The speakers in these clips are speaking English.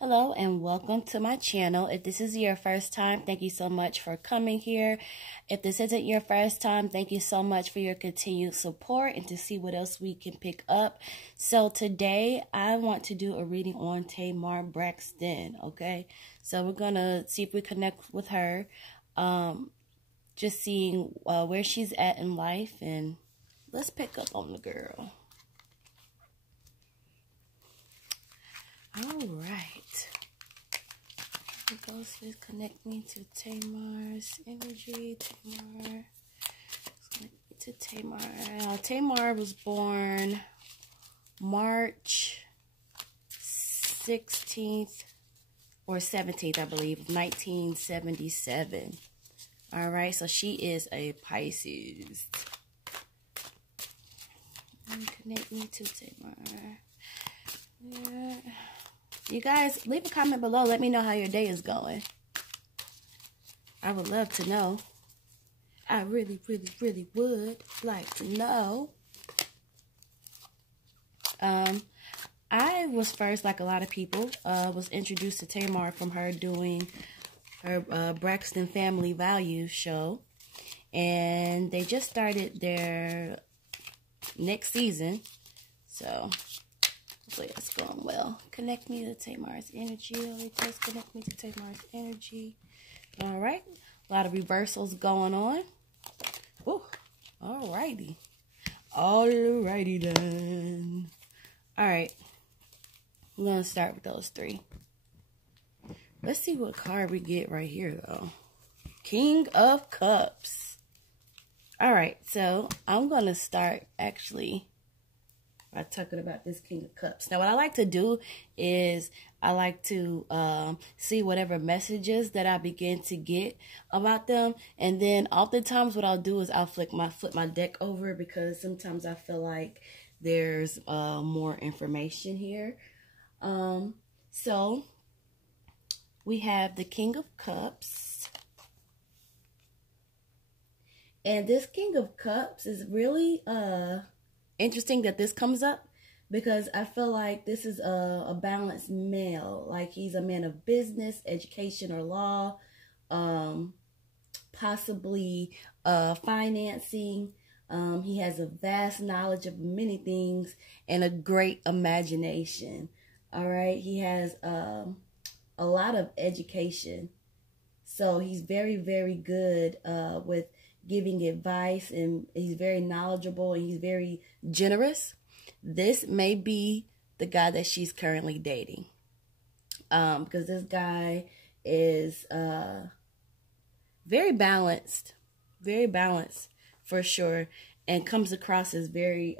Hello and welcome to my channel. If this is your first time, thank you so much for coming here. If this isn't your first time, thank you so much for your continued support and to see what else we can pick up. So today I want to do a reading on Tamar Braxton, okay? So we're going to see if we connect with her, just seeing where she's at in life, and let's pick up on the girl. All right. Ghosts connect me to Tamar's energy. Tamar. Connect me to Tamar. Tamar was born March 16th or 17th, I believe, 1977. All right, so she is a Pisces. Connect me to Tamar. Yeah. You guys, leave a comment below. Let me know how your day is going. I would love to know. I really, really, really would like to know. I was first, like a lot of people, was introduced to Tamar from her doing her Braxton Family Values show. And they just started their next season. So hopefully that's going well. Connect me to Tamar's energy. Holy Ghost, connect me to Tamar's energy. All right. A lot of reversals going on. Woo. All righty. All righty then. All right. I'm going to start with those three. Let's see what card we get right here, though. King of Cups. All right. So I'm going to start actually by talking about this King of Cups. Now, what I like to do is I like to see whatever messages that I begin to get about them, and then oftentimes what I'll do is I'll flip my deck over, because sometimes I feel like there's more information here. So we have the King of Cups, and this King of Cups is really interesting that this comes up, because I feel like this is a balanced male. Like, he's a man of business, education, or law, possibly financing. He has a vast knowledge of many things and a great imagination. All right. He has a lot of education. So he's very, very good with giving advice, and he's very knowledgeable, and he's very generous. This may be the guy that she's currently dating, because this guy is very balanced for sure, and comes across as very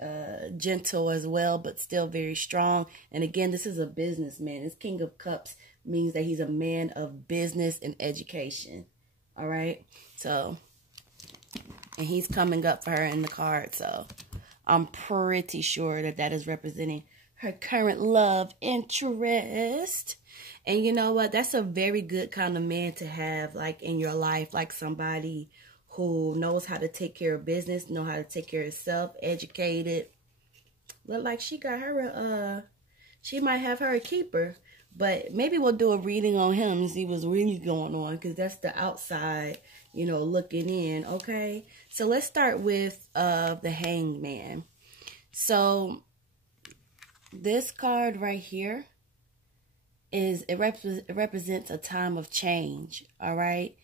gentle as well, but still very strong. And again, this is a businessman. This King of Cups means that he's a man of business and education. All right, so, and he's coming up for her in the card, so I'm pretty sure that that is representing her current love interest. And you know what? That's a very good kind of man to have, like, in your life, like somebody who knows how to take care of business, know how to take care of herself, educated. Look like she got her she might have her a keeper. But maybe we'll do a reading on him and see what's really going on, because that's the outside, you know, looking in, okay? So let's start with the Hangman. So this card right here is, it represents a time of change, all right?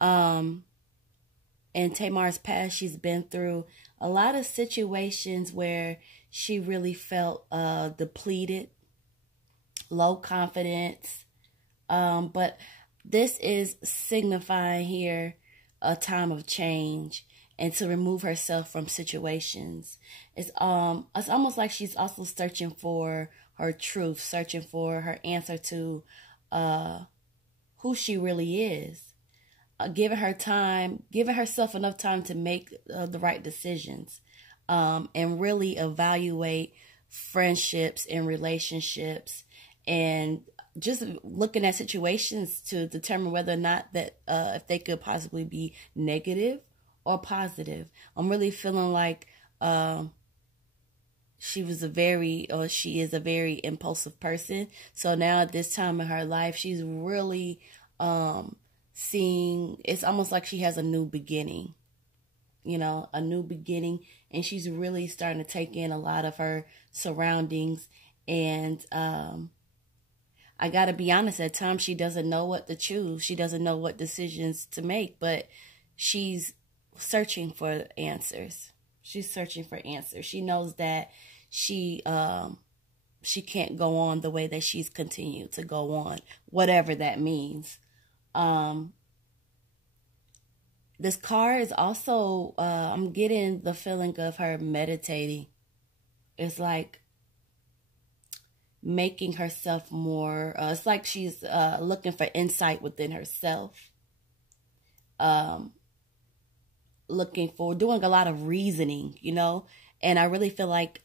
In Tamar's past, she's been through a lot of situations where she really felt depleted, low confidence, but this is signifying here a time of change and to remove herself from situations. It's almost like she's also searching for her truth, searching for her answer to who she really is, giving herself enough time to make the right decisions, and really evaluate friendships and relationships, and just looking at situations to determine whether or not that if they could possibly be negative or positive. I'm really feeling like she was a very, or she is a very impulsive person. So now at this time in her life, she's really seeing, it's almost like she has a new beginning, you know, a new beginning. And she's really starting to take in a lot of her surroundings. And I got to be honest, at times she doesn't know what to choose. She doesn't know what decisions to make, but she's searching for answers. She's searching for answers. She knows that she can't go on the way that she's continued to go on, whatever that means. This card is also, I'm getting the feeling of her meditating. It's like making herself more, it's like she's looking for insight within herself. Looking for, doing a lot of reasoning, you know. And I really feel like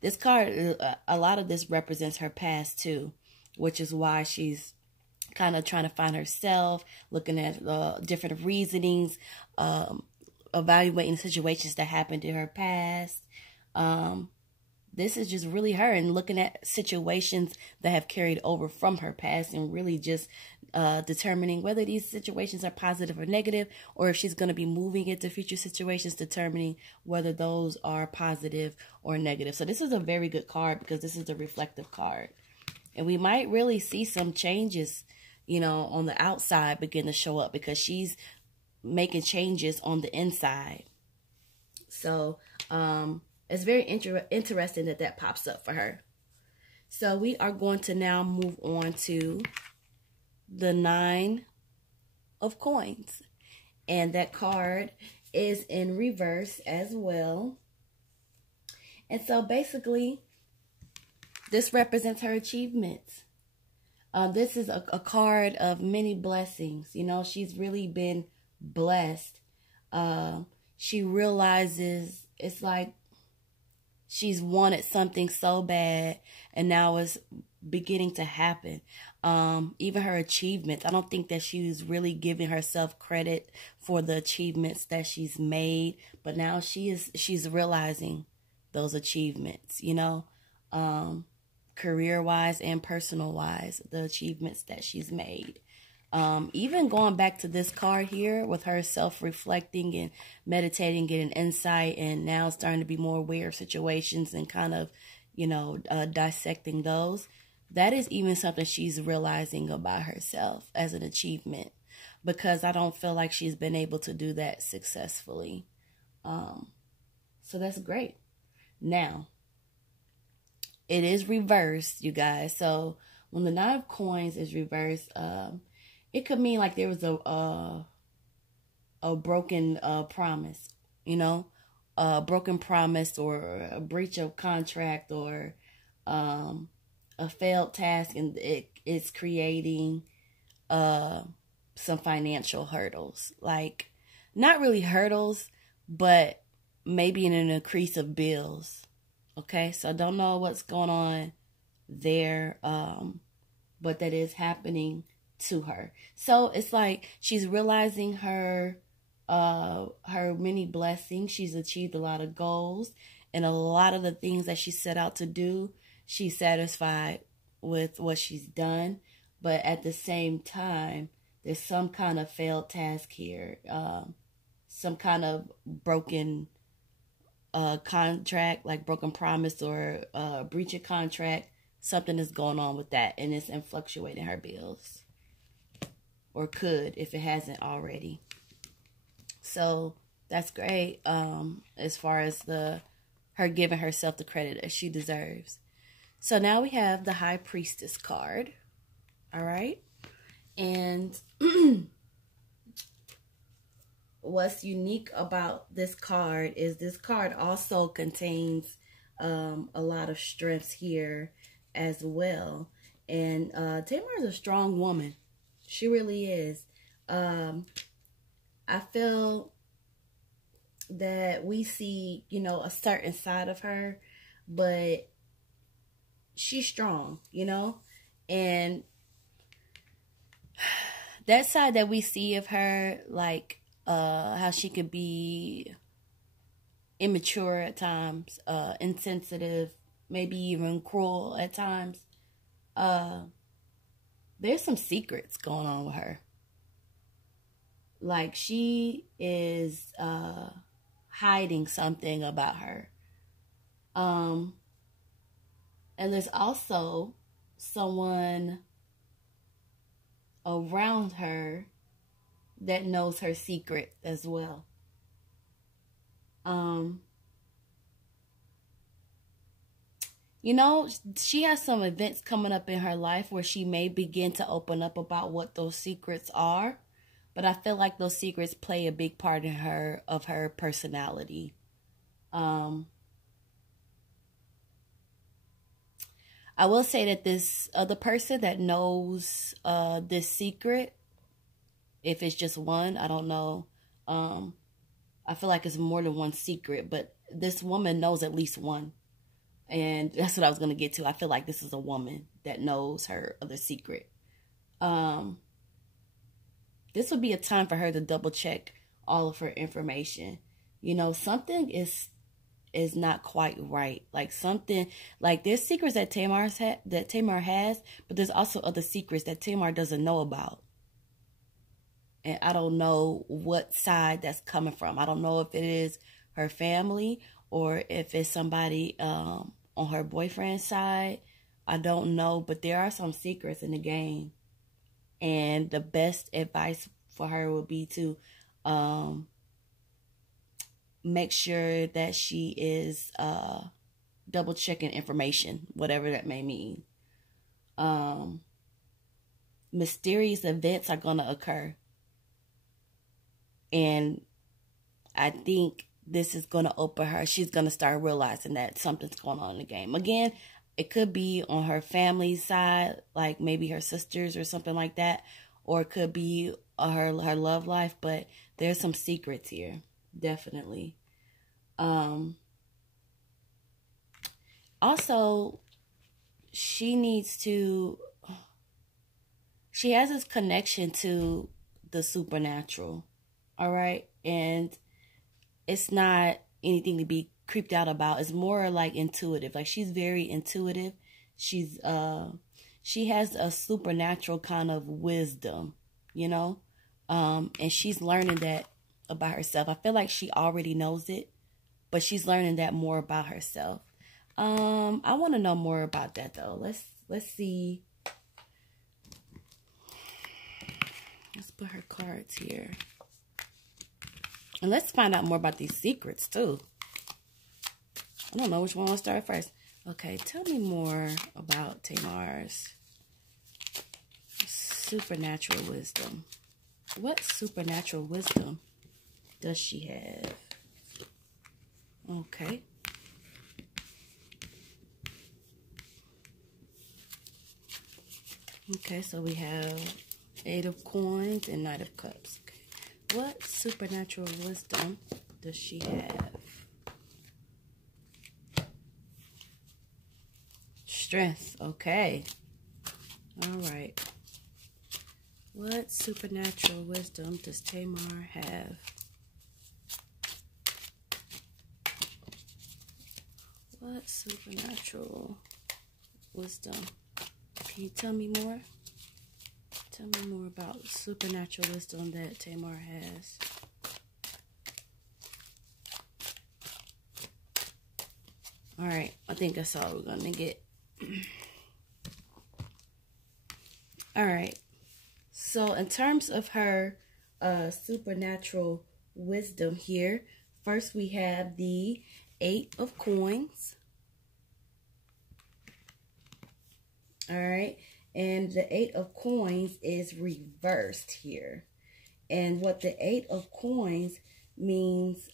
this card, a lot of this represents her past too, which is why she's kind of trying to find herself, looking at different reasonings, evaluating situations that happened in her past. This is just really her, and looking at situations that have carried over from her past, and really just determining whether these situations are positive or negative, or if she's going to be moving into future situations, determining whether those are positive or negative. So this is a very good card because this is a reflective card. And we might really see some changes, you know, on the outside begin to show up because she's making changes on the inside. So it's very interesting that pops up for her. So we are going to now move on to the 9 of coins. And that card is in reverse as well. And so basically, this represents her achievements. This is a card of many blessings. You know, she's really been blessed. She realizes it's like she's wanted something so bad, and now it's beginning to happen. Even her achievements, I don't think that she's really giving herself credit for the achievements that she's made, but now she's realizing those achievements, you know, career-wise and personal-wise, the achievements that she's made. Even going back to this card here with her self-reflecting and meditating, getting insight, and now starting to be more aware of situations and kind of, you know, dissecting those. That is even something she's realizing about herself as an achievement, because I don't feel like she's been able to do that successfully. So that's great. Now, it is reversed, you guys. So when the 9 of coins is reversed, it could mean like there was a broken promise, you know, a broken promise, or a breach of contract, or a failed task, and it's creating some financial hurdles. Like, not really hurdles, but maybe an increase of bills. Okay, so I don't know what's going on there, but that is happening to her. So it's like she's realizing her many blessings. She's achieved a lot of goals, and a lot of the things that she set out to do, she's satisfied with what she's done. But at the same time, there's some kind of failed task here, some kind of broken contract, like broken promise, or breach of contract. Something is going on with that, and it's fluctuating her bills, or could if it hasn't already. So that's great, as far as her giving herself the credit that she deserves. So now we have the High Priestess card. All right. And what's unique about this card is this card also contains a lot of strengths here as well. And Tamar is a strong woman. She really is. I feel that we see, you know, a certain side of her, but she's strong, you know, and that side that we see of her, like how she could be immature at times, insensitive, maybe even cruel at times. There's some secrets going on with her. Like she is hiding something about her. And there's also someone around her that knows her secret as well. You know, she has some events coming up in her life where she may begin to open up about what those secrets are. But I feel like those secrets play a big part in her personality. I will say that this other person that knows this secret, if it's just one, I don't know. I feel like it's more than one secret, but this woman knows at least one. And that's what I was going to get to. I feel like this is a woman that knows her other secret. This would be a time for her to double check all of her information. You know, something is not quite right. Like something, like there's secrets that Tamar has, but there's also other secrets that Tamar doesn't know about. And I don't know what side that's coming from. I don't know if it is her family or if it's somebody on her boyfriend's side. I don't know, but there are some secrets in the game. And the best advice for her would be to make sure that she is double checking information, whatever that may mean. Mysterious events are going to occur. And I think this is going to open her. She's going to start realizing that something's going on in the game. Again, it could be on her family side, like maybe her sisters or something like that. Or it could be her love life. But there's some secrets here. Definitely. Also, she has this connection to the supernatural. All right. And it's not anything to be creeped out about. It's more like intuitive. Like she's very intuitive. She has a supernatural kind of wisdom, you know? And she's learning that about herself. I feel like she already knows it, but she's learning that more about herself. I want to know more about that though. Let's see. Let's put her cards here. And let's find out more about these secrets, too. I don't know which one I'll start first. Okay, tell me more about Tamar's supernatural wisdom. What supernatural wisdom does she have? Okay. Okay, so we have 8 of Coins and Knight of Cups. What supernatural wisdom does she have? Strength. Okay. All right. What supernatural wisdom does Tamar have? What supernatural wisdom? Can you tell me more? Tell me more about supernatural wisdom that Tamar has. All right, I think that's all we're going to get. All right, so in terms of her supernatural wisdom here, first we have the 8 of Coins. All right. And the 8 of Coins is reversed here. And what the 8 of Coins means,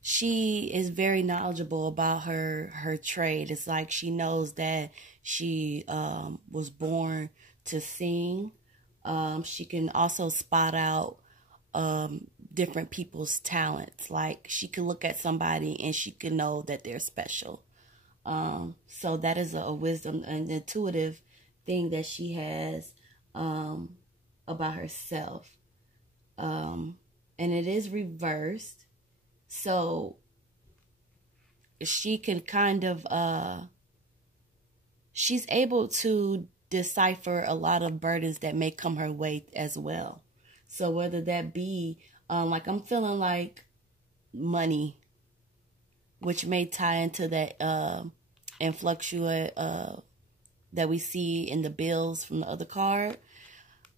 she is very knowledgeable about her trade. It's like she knows that she was born to sing. She can also spot out different people's talents. Like she can look at somebody and she can know that they're special. So that is a wisdom, an intuitive thing that she has about herself. and it is reversed. So she can kind of, she's able to decipher a lot of burdens that may come her way as well. So whether that be, like I'm feeling like money, which may tie into that and fluctuate that we see in the bills from the other card,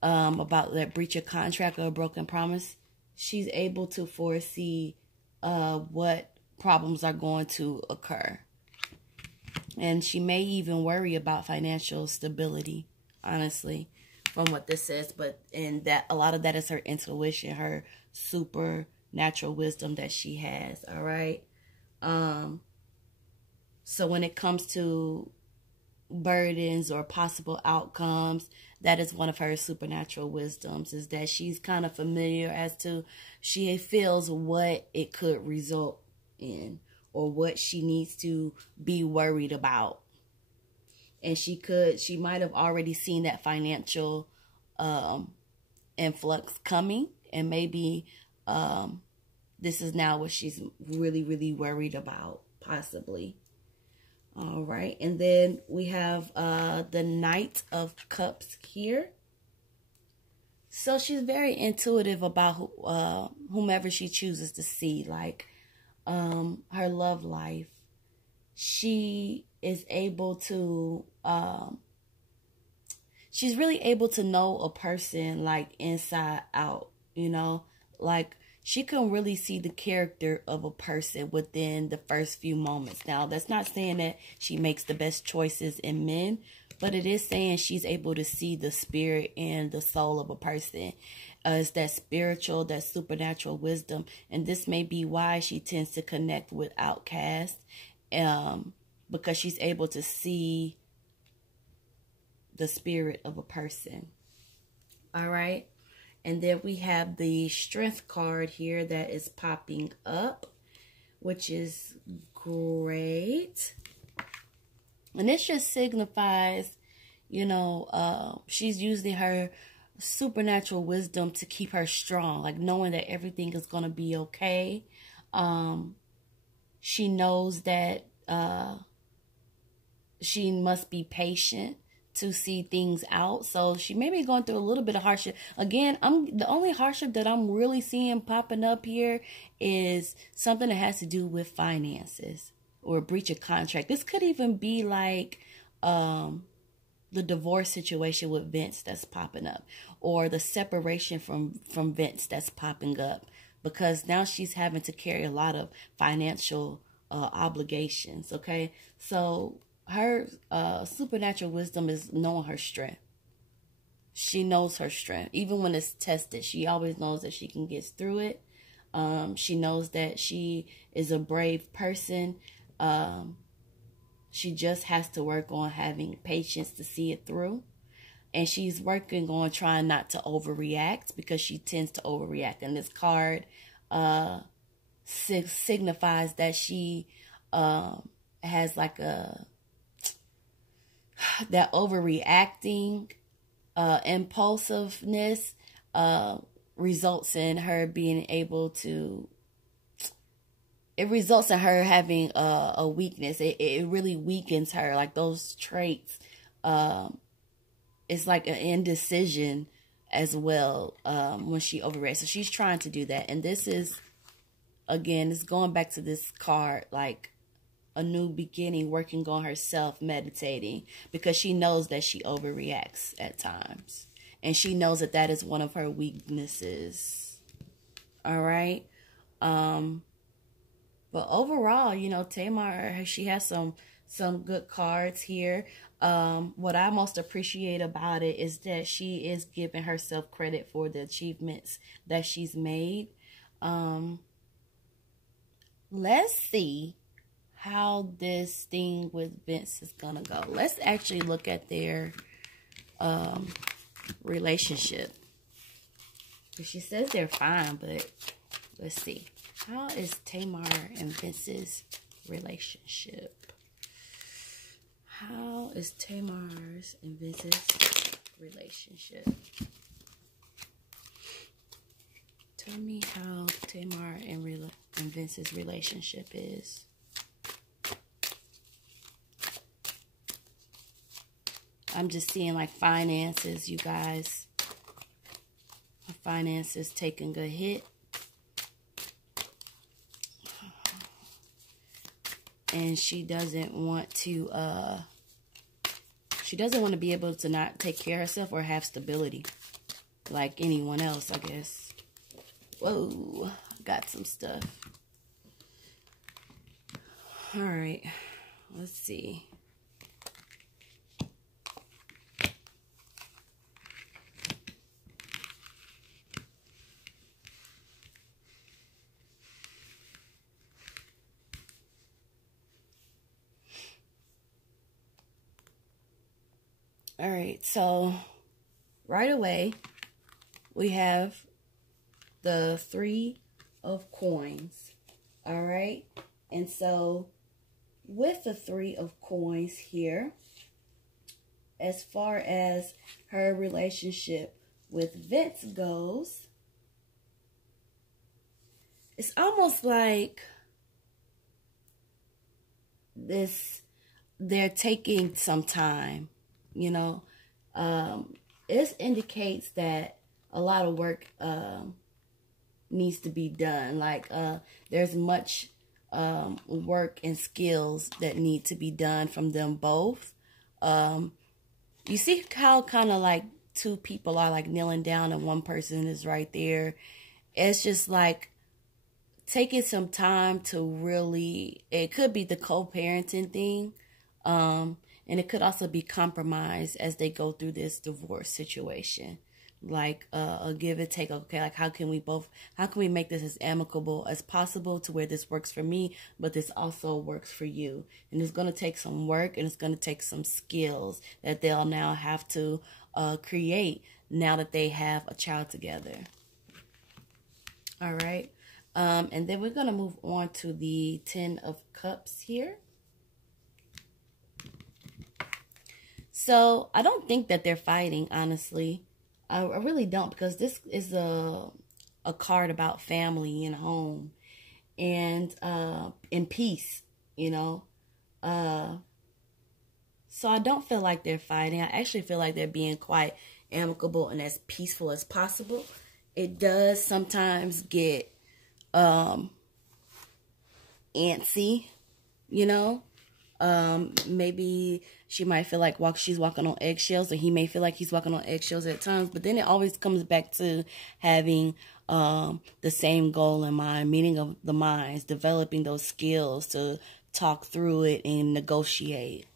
about that breach of contract or a broken promise. She's able to foresee what problems are going to occur. And she may even worry about financial stability, honestly, from what this says. But and that a lot of that is her intuition, her supernatural wisdom that she has. All right. So when it comes to burdens or possible outcomes, that is one of her supernatural wisdoms, is that she's kind of familiar as to, she feels what it could result in or what she needs to be worried about. And she might have already seen that financial influx coming, and maybe this is now what she's really, really worried about, possibly. All right, and then we have the Knight of Cups here. So she's very intuitive about whomever she chooses to see, like her love life. She is able to, she's really able to know a person like inside out, you know, like she can really see the character of a person within the first few moments. Now, that's not saying that she makes the best choices in men, but it is saying she's able to see the spirit and the soul of a person. It's that spiritual, that supernatural wisdom. And this may be why she tends to connect with outcasts, because she's able to see the spirit of a person. All right. And then we have the Strength card here that is popping up, which is great. And this just signifies, you know, she's using her supernatural wisdom to keep her strong, like knowing that everything is going to be okay. She knows that she must be patient to see things out. So she may be going through a little bit of hardship. Again, the only hardship that I'm really seeing popping up here is something that has to do with finances or a breach of contract. This could even be like the divorce situation with Vince that's popping up, or the separation from Vince that's popping up, because now she's having to carry a lot of financial obligations. Okay, so her supernatural wisdom is knowing her strength. She knows her strength. Even when it's tested, she always knows that she can get through it. She knows that she is a brave person. She just has to work on having patience to see it through. And she's working on trying not to overreact, because she tends to overreact. And this card signifies that she has like that overreacting impulsiveness results in her being able to, it results in her having a weakness. It really weakens her, like those traits. It's like an indecision as well when she overreacts. So she's trying to do that. And this is, again, it's going back to this card, like a new beginning, working on herself, meditating, because she knows that she overreacts at times. And she knows that that is one of her weaknesses. All right. But overall, you know, Tamar, she has some good cards here. What I most appreciate about it is that she is giving herself credit for the achievements that she's made. Let's see how this thing with Vince is gonna go. Let's actually look at their relationship. She says they're fine, but let's see. How is Tamar and Vince's relationship? How is Tamar's and Vince's relationship? Tell me how Tamar and Vince's relationship is. I'm just seeing like finances, you guys. Finances taking a hit. And she doesn't want to be able to not take care of herself or have stability like anyone else, I guess. Whoa, got some stuff. All right, let's see. All right, so right away, we have the 3 of coins, all right? And so with the 3 of coins here, as far as her relationship with Vince goes, it's almost like they're taking some time. You know, it indicates that a lot of work needs to be done. Like, there's much work and skills that need to be done from them both. You see how kind of like 2 people are like kneeling down and one person is right there. It's just like taking some time to really, it could be the co-parenting thing. And it could also be compromised as they go through this divorce situation. Like a give and take. Okay, like how can we make this as amicable as possible to where this works for me, but this also works for you. And it's going to take some work and it's going to take some skills that they'll now have to create now that they have a child together. All right. And then we're going to move on to the 10 of Cups here. So I don't think that they're fighting, honestly. I really don't, because this is a card about family and home and in peace, you know. So I don't feel like they're fighting. I actually feel like they're being quite amicable and as peaceful as possible. It does sometimes get antsy, you know. Maybe she might feel like she's walking on eggshells, or he may feel like he's walking on eggshells at times, but then it always comes back to having the same goal in mind, meeting of the minds, developing those skills to talk through it and negotiate.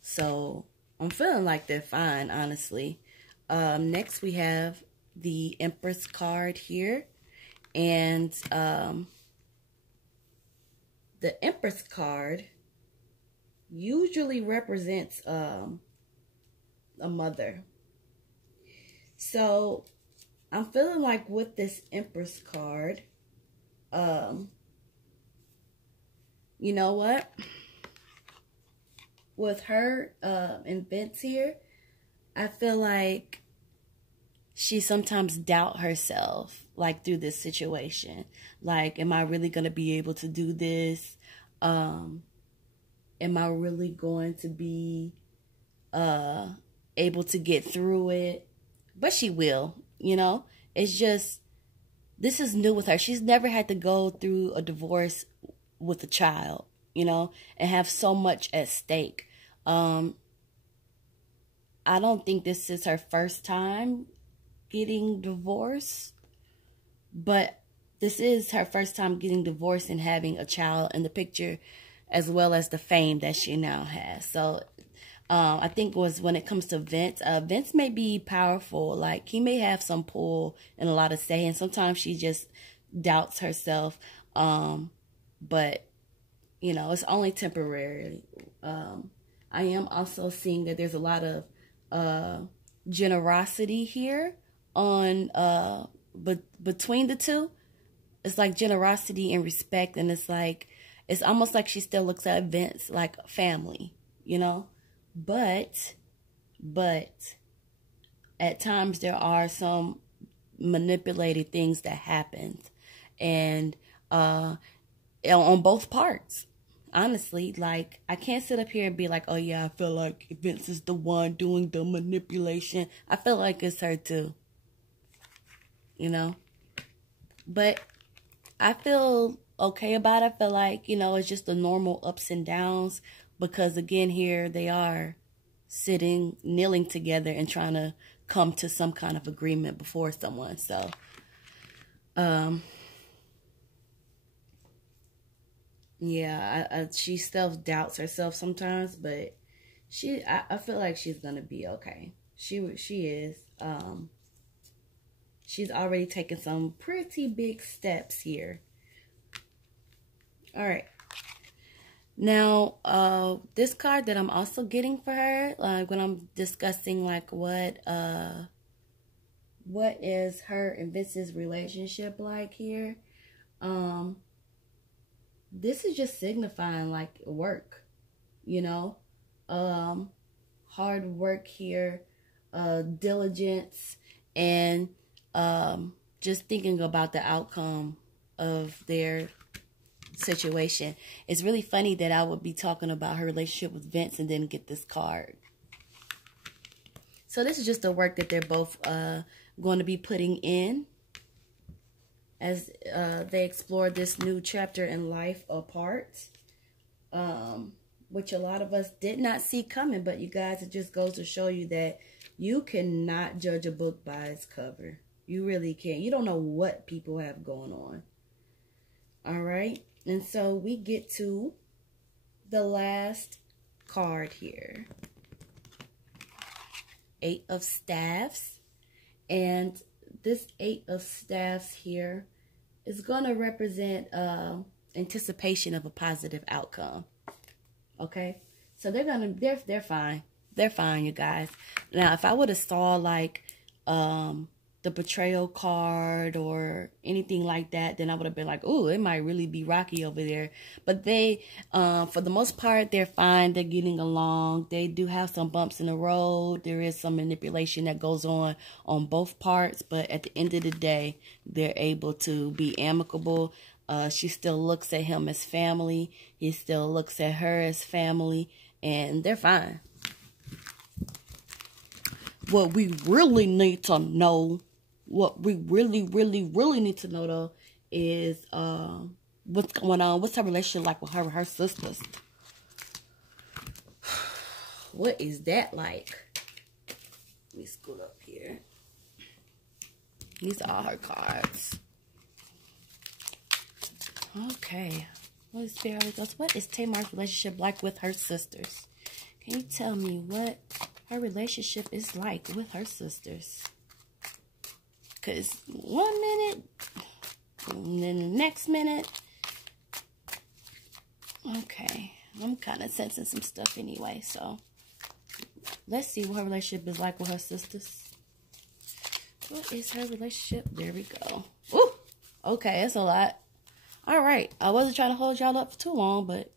So I'm feeling like they're fine, honestly. Next we have the Empress card here, and the Empress card usually represents a mother. So I'm feeling like with this Empress card, you know what? With her and Vince here, I feel like she sometimes doubt herself, like through this situation. Like, am I really going to be able to do this? Am I really going to be able to get through it? But she will, you know. It's just, this is new with her. She's never had to go through a divorce with a child, you know, and have so much at stake. I don't think this is her first time getting divorced, but this is her first time getting divorced and having a child in the picture, as well as the fame that she now has. So I think when it comes to Vince, Vince may be powerful. Like, he may have some pull and a lot of say, and sometimes she just doubts herself. But, you know, it's only temporarily. I am also seeing that there's a lot of generosity here on between the two. It's like generosity and respect, and it's like, it's almost like she still looks at Vince like family, you know? But at times there are some manipulated things that happened. And on both parts. Honestly, like, I can't sit up here and be like, oh yeah, I feel like Vince is the one doing the manipulation. I feel like it's her too. You know? But I feel okay about it. I feel like, you know, it's just the normal ups and downs. Because again, here they are sitting, kneeling together and trying to come to some kind of agreement before someone. So, yeah, she self-doubts herself sometimes, but I feel like she's gonna be okay. She is. She's already taken some pretty big steps here. All right. Now, this card that I'm also getting for her, like when I'm discussing like what is her and Vince's relationship like here, this is just signifying like work, you know, hard work here, diligence, and just thinking about the outcome of their situation. It's really funny that I would be talking about her relationship with Vince and then get this card. So this is just the work that they're both going to be putting in as they explore this new chapter in life apart, which a lot of us did not see coming. But you guys, it just goes to show you that you cannot judge a book by its cover. You really can't. You don't know what people have going on. All right. And so we get to the last card here. 8 of Staffs. And this 8 of Staffs here is going to represent anticipation of a positive outcome. Okay? So they're fine. They're fine, you guys. Now, if I would have saw like the betrayal card or anything like that, then I would have been like, oh, it might really be rocky over there. But they, for the most part, they're fine. They're getting along. They do have some bumps in the road. There is some manipulation that goes on both parts. But at the end of the day, they're able to be amicable. She still looks at him as family. He still looks at her as family. And they're fine. What we really need to know, what we really need to know, though, is what's going on. What's her relationship like with her sisters? What is that like? Let me scoot up here. These are all her cards. Okay. What is Tamar's relationship like with her sisters? Can you tell me what her relationship is like with her sisters? Because one minute, and then the next minute. Okay. I'm kind of sensing some stuff anyway, so let's see what her relationship is like with her sisters. What is her relationship? There we go. Ooh! Okay, that's a lot. Alright. I wasn't trying to hold y'all up for too long, but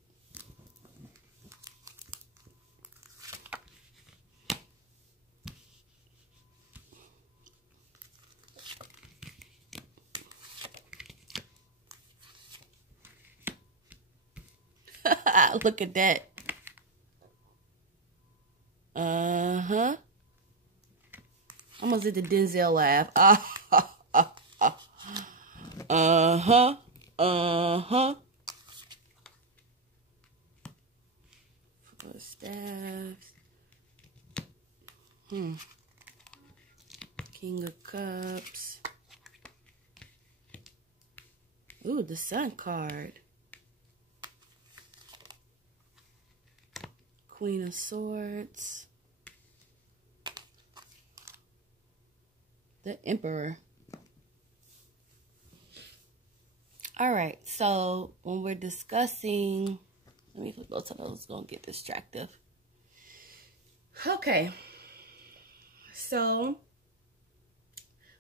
look at that. Uh-huh. I almost did the Denzel laugh. Uh-huh. Uh-huh. 4 staffs. King of Cups. Ooh, the Sun card. Queen of Swords. The Emperor. Alright, so when we're discussing, let me go to those, gonna get distractive. Okay, so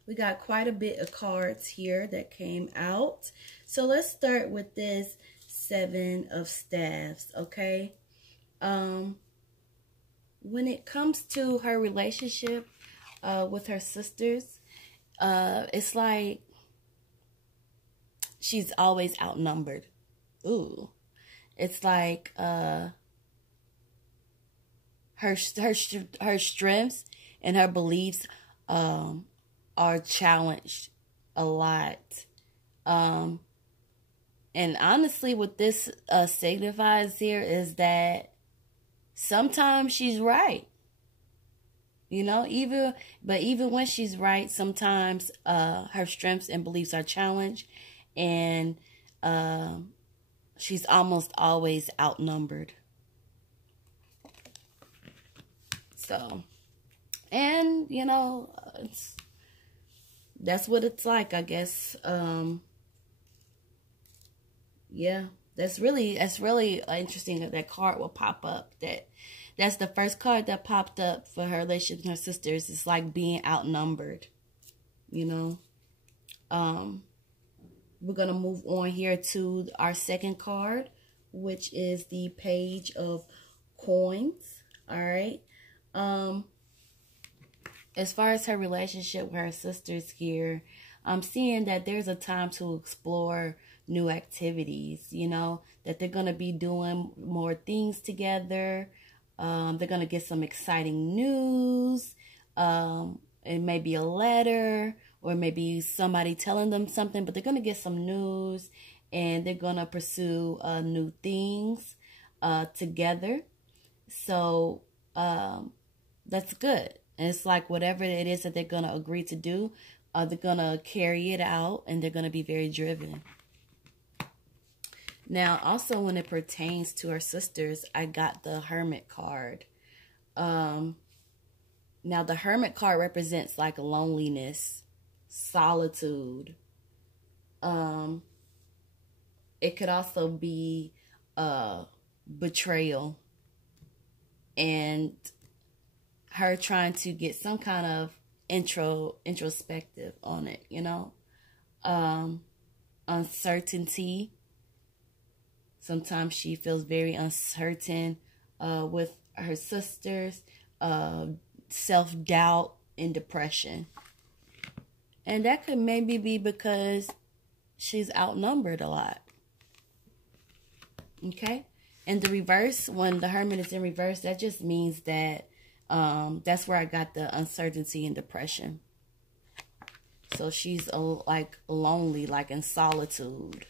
we got quite a bit of cards here that came out. So let's start with this 7 of Staffs, okay? When it comes to her relationship with her sisters, it's like she's always outnumbered. Ooh. It's like her strengths and her beliefs are challenged a lot. And honestly, what this signifies here is that sometimes she's right. You know, even when she's right, sometimes her strengths and beliefs are challenged, and she's almost always outnumbered. So, and you know, that's what it's like, I guess. Yeah, that's really interesting that that card will pop up. That's the first card that popped up for her relationship with her sisters. It's like being outnumbered, you know. We're going to move on here to our second card, which is the Page of Coins. All right. As far as her relationship with her sisters here, I'm seeing that there's a time to explore new activities, you know, that they're going to be doing more things together. They're going to get some exciting news. It may be a letter or maybe somebody telling them something, but they're going to get some news and they're going to pursue new things together. So that's good. And it's like whatever it is that they're going to agree to do, they're going to carry it out and they're going to be very driven. Now, also when it pertains to her sisters, I got the Hermit card. Now, the Hermit card represents like loneliness, solitude. It could also be betrayal and her trying to get some kind of introspective on it, you know. Uncertainty. Sometimes she feels very uncertain with her sisters, self-doubt and depression. And that could maybe be because she's outnumbered a lot. Okay? And the reverse, when the Hermit is in reverse, that just means that that's where I got the uncertainty and depression. So she's like lonely, like in solitude.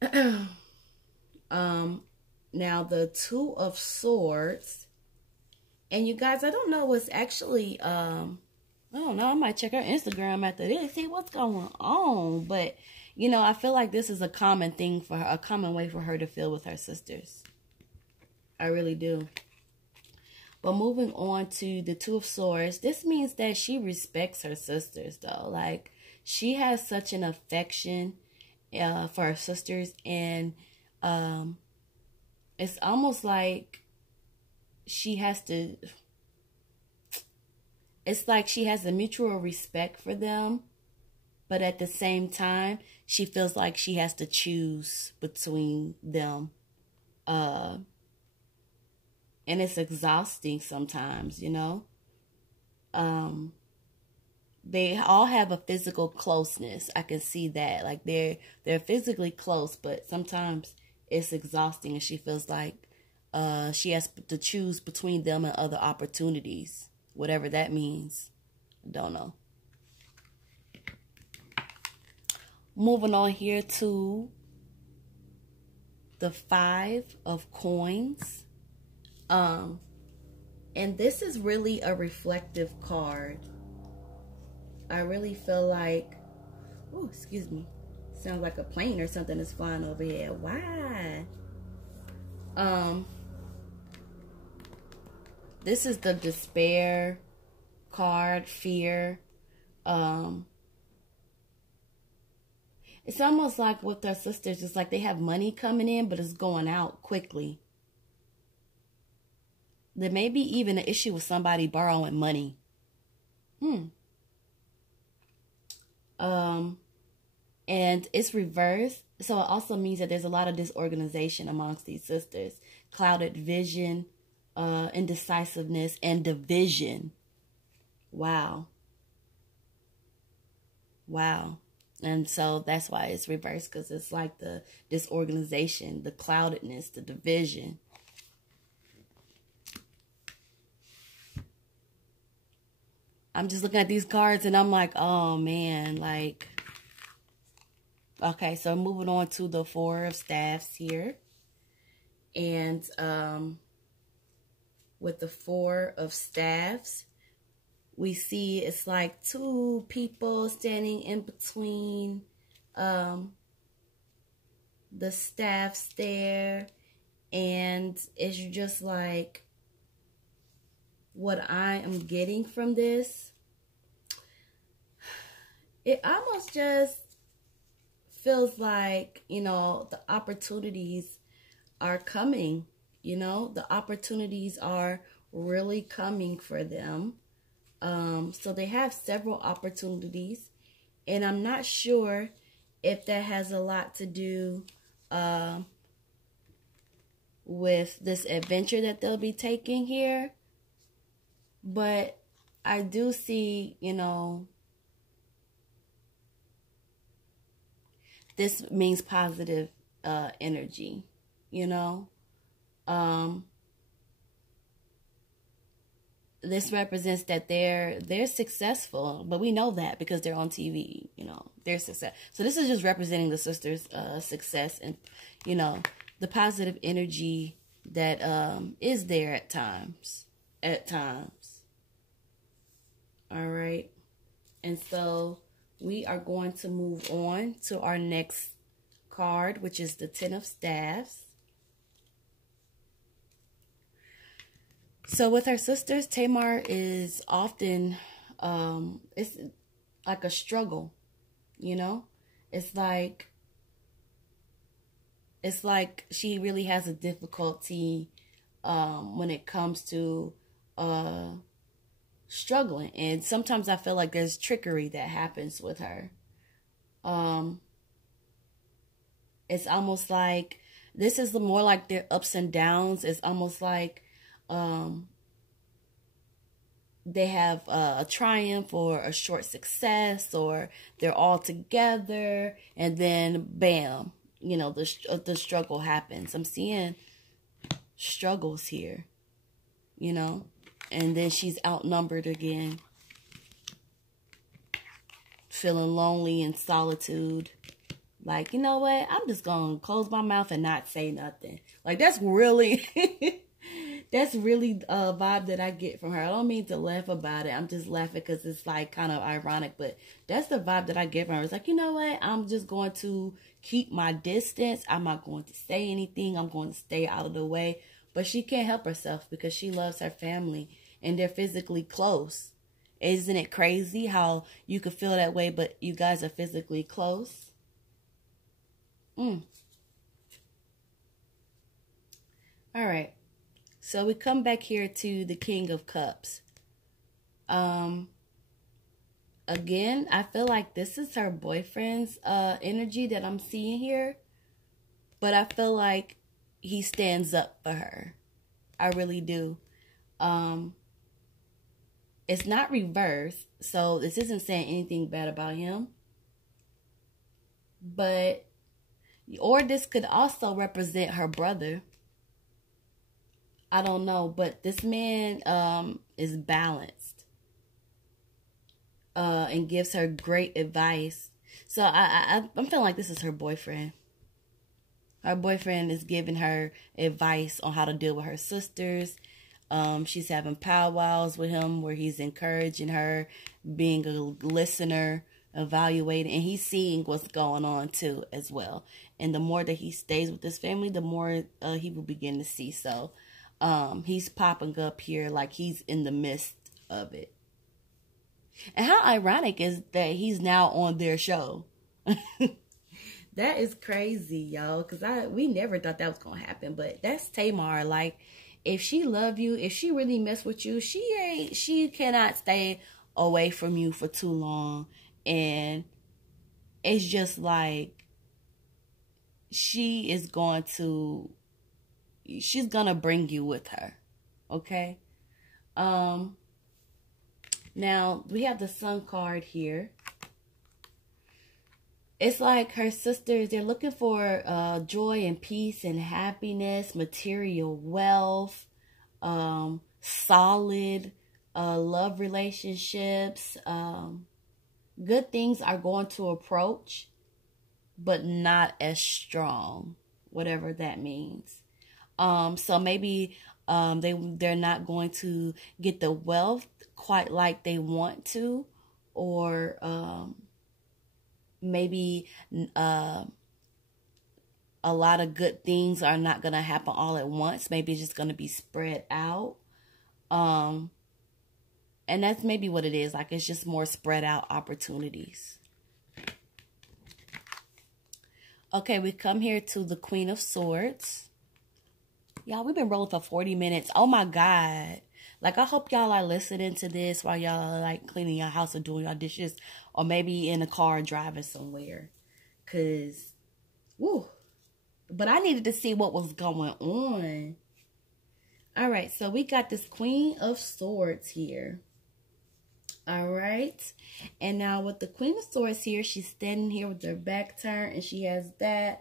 Now the Two of Swords, and you guys, I don't know what's actually I don't know, I might check her Instagram after this, see what's going on. But you know, I feel like this is a common thing for her, a common way for her to feel with her sisters. I really do. But moving on to the Two of Swords, this means that she respects her sisters though. Like she has such an affection for her sisters, and it's almost like she has to, it's like she has a mutual respect for them, but at the same time she feels like she has to choose between them, and it's exhausting sometimes, you know. They all have a physical closeness. I can see that. Like they're physically close, but sometimes it's exhausting and she feels like she has to choose between them and other opportunities. Whatever that means. I don't know. Moving on here to the Five of Coins. And this is really a reflective card. I really feel like, oh, excuse me, sounds like a plane or something is flying overhead. Why? This is the Despair card, fear. It's almost like with their sisters, it's like they have money coming in, but it's going out quickly. There may be even an issue with somebody borrowing money. And it's reversed, so it also means that there's a lot of disorganization amongst these sisters. Clouded vision, indecisiveness, and division. Wow. Wow. And so that's why it's reversed, because it's like the disorganization, the cloudedness, the division. I'm just looking at these cards and I'm like, oh man, like, okay, so moving on to the Four of Staffs here. And with the Four of Staffs, we see it's like two people standing in between the staffs there. And it's just like, what I am getting from this, it almost just feels like, you know, the opportunities are coming. You know, the opportunities are really coming for them. So they have several opportunities, and I'm not sure if that has a lot to do with this adventure that they'll be taking here. But I do see, you know, this means positive energy, you know. This represents that they're successful, but we know that because they're on TV, you know, they're success. So this is just representing the sisters' success and, you know, the positive energy that is there at times. All right. And so we are going to move on to our next card, which is the Ten of Staffs. So with her sisters, Tamar is often, it's like a struggle, you know? It's like she really has a difficulty when it comes to struggling. And sometimes I feel like there's trickery that happens with her. It's almost like, this is more like their ups and downs. It's almost like they have a triumph or a short success, or they're all together, and then bam, you know, the struggle happens. I'm seeing struggles here, you know, and then she's outnumbered again, feeling lonely and solitude. Like, you know what, I'm just gonna close my mouth and not say nothing. Like, that's really that's really a vibe that I get from her. I don't mean to laugh about it. I'm just laughing because it's like kind of ironic, but that's the vibe that I get from her. It's like, you know what? I'm just going to keep my distance. I'm not going to say anything. I'm going to stay out of the way. But she can't help herself because she loves her family and they're physically close. Isn't it crazy how you could feel that way, but you guys are physically close? All right. So we come back here to the King of Cups. Again, I feel like this is her boyfriend's energy that I'm seeing here. But I feel like he stands up for her. I really do. It's not reversed, so this isn't saying anything bad about him. But, or this could also represent her brother. I don't know, but this man is balanced and gives her great advice. So I'm feeling like this is her boyfriend. Her boyfriend is giving her advice on how to deal with her sisters. She's having powwows with him where he's encouraging her, being a listener, evaluating, and he's seeing what's going on too as well. And the more that he stays with this family, the more he will begin to see. So he's popping up here like he's in the midst of it. And how ironic is that he's now on their show. That is crazy, y'all, because we never thought that was going to happen. But that's Tamar. Like, if she love you, if she really mess with you, she cannot stay away from you for too long. And it's just like she's going to bring you with her. Okay? Now we have the Sun card here. It's like her sisters, they're looking for joy and peace and happiness, material wealth, solid love relationships. Good things are going to approach, but not as strong, whatever that means. So maybe they're not going to get the wealth quite like they want to, or maybe a lot of good things are not going to happen all at once. Maybe it's just going to be spread out. And that's maybe what it is. Like, it's just more spread out opportunities. Okay, we come here to the Queen of Swords. Y'all, we've been rolling for 40 minutes. Oh my God. Like, I hope y'all are listening to this while y'all are like cleaning your house or doing your dishes, or maybe in a car driving somewhere. Cause, woo. But I needed to see what was going on. All right, so we got this Queen of Swords here. All right. And now with the Queen of Swords here, she's standing here with her back turned, and she has that.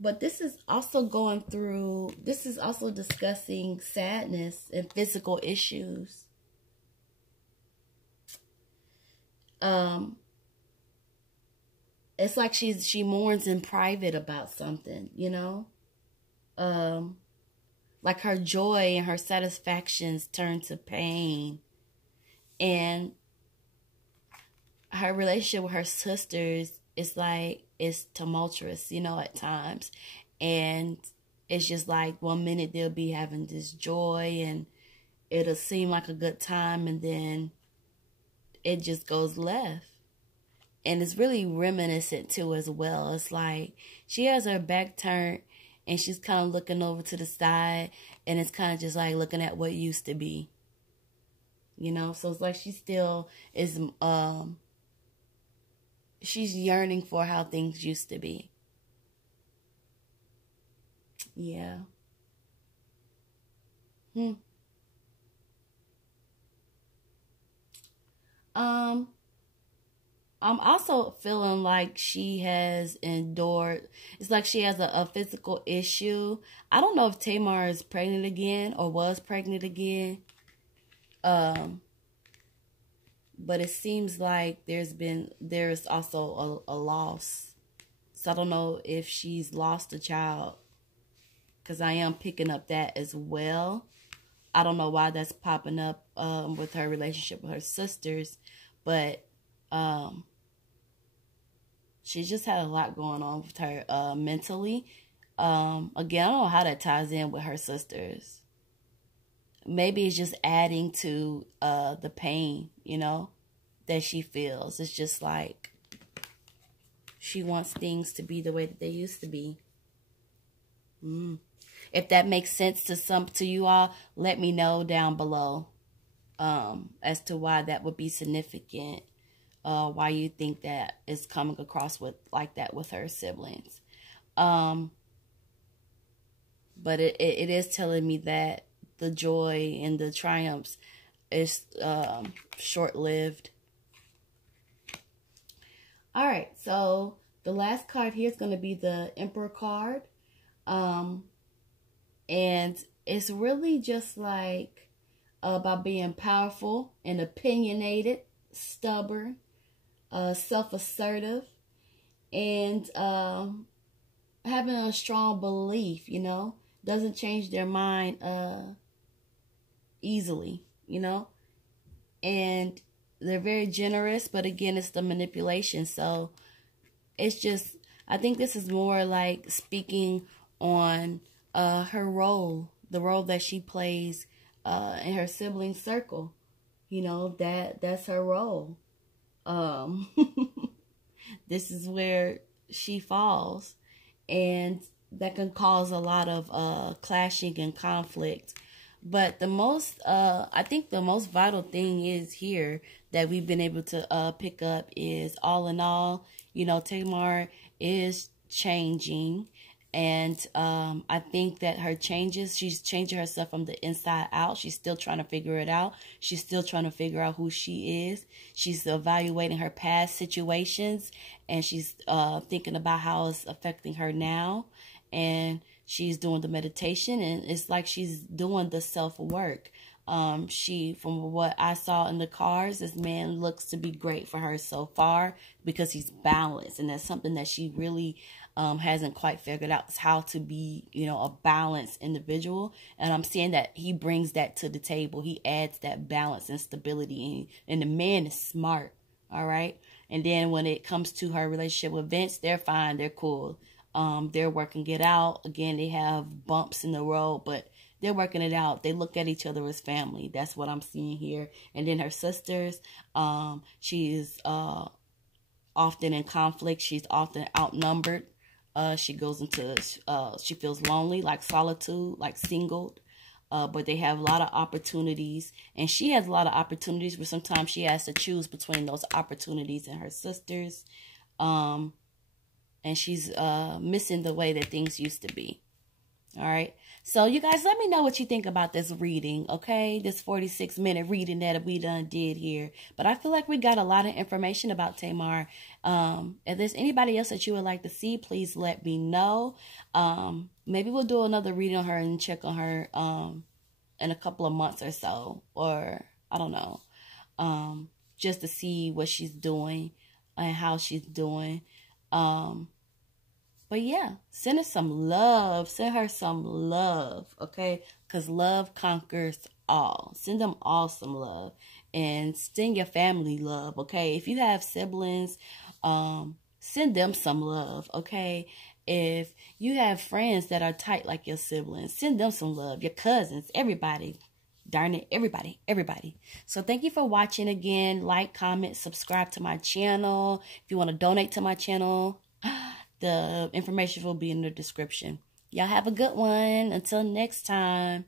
But this is also discussing sadness and physical issues. It's like she mourns in private about something, you know? Like her joy and her satisfactions turn to pain. And her relationship with her sisters is like, it's tumultuous, you know, at times. And it's just like 1 minute they'll be having this joy and it'll seem like a good time, and then it just goes left. And it's really reminiscent too as well. It's like she has her back turned and she's kind of looking over to the side, and it's kind of just like looking at what used to be. You know, so it's like she still is, she's yearning for how things used to be. Yeah. I'm also feeling like she has endured, it's like she has a physical issue. I don't know if Tamar is pregnant again or was pregnant again. But it seems like there's also a loss. So I don't know if she's lost a child, because I am picking up that as well. I don't know why that's popping up with her relationship with her sisters, but she just had a lot going on with her mentally. Again, I don't know how that ties in with her sisters. Maybe it's just adding to the pain, you know, that she feels. It's just like she wants things to be the way that they used to be. If that makes sense to you all, let me know down below as to why that would be significant. Why you think that is coming across with like that with her siblings. But it is telling me that the joy and the triumphs is short-lived. All right, so the last card here is going to be the Emperor card. And it's really just like about being powerful and opinionated, stubborn, self-assertive, and having a strong belief, you know, doesn't change their mind easily, you know, and they're very generous, but again, it's the manipulation. So it's just, I think this is more like speaking on her role, the role that she plays in her sibling circle. You know, that's her role. This is where she falls, and that can cause a lot of clashing and conflict. But the most, I think the most vital thing is here that we've been able to pick up is, all in all, you know, Tamar is changing. And I think that her changes, she's changing herself from the inside out. She's still trying to figure it out. She's still trying to figure out who she is. She's evaluating her past situations, and she's thinking about how it's affecting her now. And she's doing the meditation, and it's like she's doing the self-work. From what I saw in the cards, this man looks to be great for her so far because he's balanced. And that's something that she really hasn't quite figured out, is how to be, a balanced individual. And I'm seeing that he brings that to the table. He adds that balance and stability. And the man is smart. All right. And then when it comes to her relationship with Vince, they're fine. They're cool. They're working it out. Again, they have bumps in the road, but they're working it out. They look at each other as family. That's what I'm seeing here. And then her sisters, she is often in conflict. She's often outnumbered. She goes into, she feels lonely, like solitude, like singled. But they have a lot of opportunities. And she has a lot of opportunities, but sometimes she has to choose between those opportunities and her sisters. And she's missing the way that things used to be. All right. So you guys, let me know what you think about this reading, okay? This 46-minute reading that we done did here. But I feel like we got a lot of information about Tamar. If there's anybody else that you would like to see, please let me know. Maybe we'll do another reading on her and check on her in a couple of months or so. Or, I don't know. Just to see what she's doing and how she's doing. But yeah, send her some love. Send her some love, okay? Because love conquers all. Send them all some love. And send your family love, okay? If you have siblings, send them some love, okay? If you have friends that are tight like your siblings, send them some love. Your cousins, everybody. Darn it, everybody. So thank you for watching again. Like, comment, subscribe to my channel. If you want to donate to my channel, the information will be in the description. Y'all have a good one. Until next time.